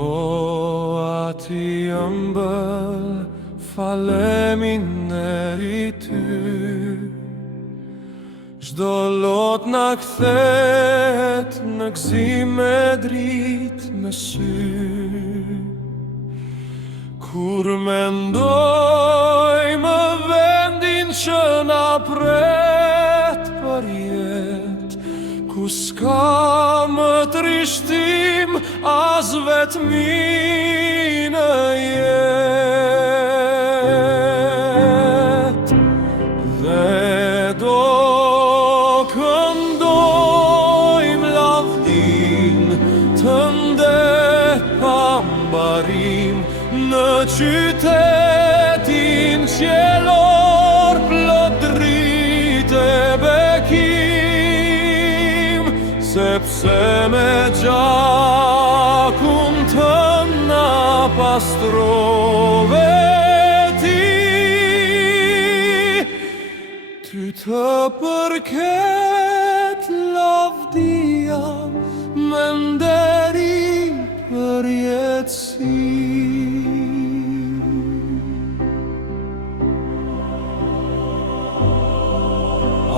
O ati ëmbël, faleminderit ty. Çdo lot na kthet në gëzim me dritë me sy. Kur mendojmë vendin që na pret për jet, ku s'ka më trishtim as vetmi në jet. Dhe do këndojmë lavdin të ndet pa mbarim në qytetin qelor plot dritë e bekim, sepse me gjakun tënd na pastrove ti. Ty të përket lavdia me nderim për jetësi.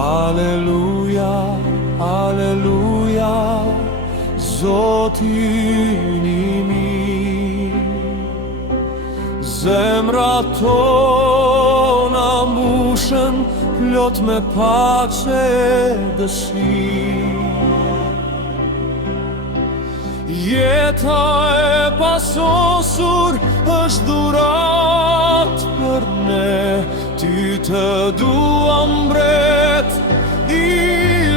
Aleluja, aleluja, Zotin i mirë. Zemrat tona mbushen plot me paqe e dëshirë. Jeta e pasosur është dhurat për ne, ty të duam mbret, i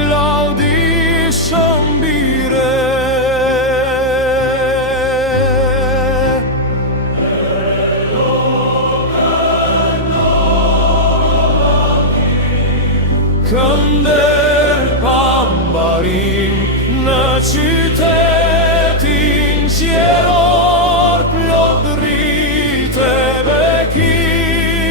laudishëm bire. Kënder pa mbarim në qytetin qelor plot dritë e bekim,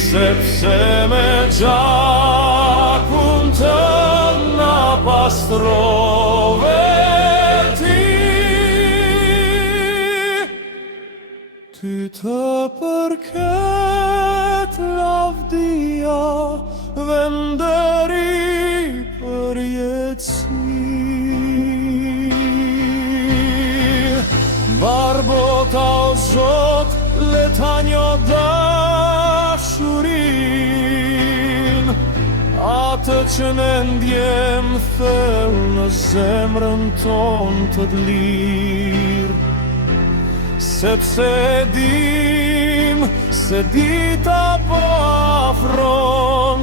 sepse me gjakun tënd na pastrove ti. Ty të përket lavdia dhe nderi për jetësi. Barbota o Zot, le ta njo dashurin, atë që ne ndjem thellë në zemrën ton të lirë. Sepse dim se dita po afron,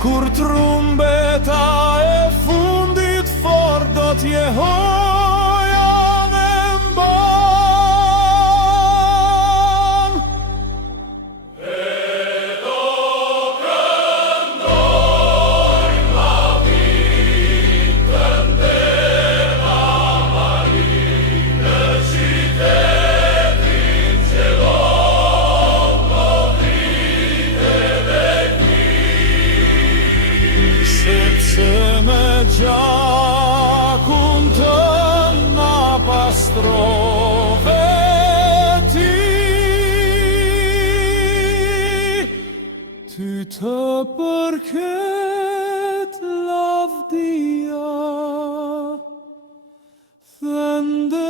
kur trumbeta e fundit fort do t'jehoja dhe mban. E do këndojmë lavdin të ndet pa mbarim në qytetin qelor plot dritë e bekim, sepse me gjakun tënd na pastrove ti. Ty të përket lavdia dhe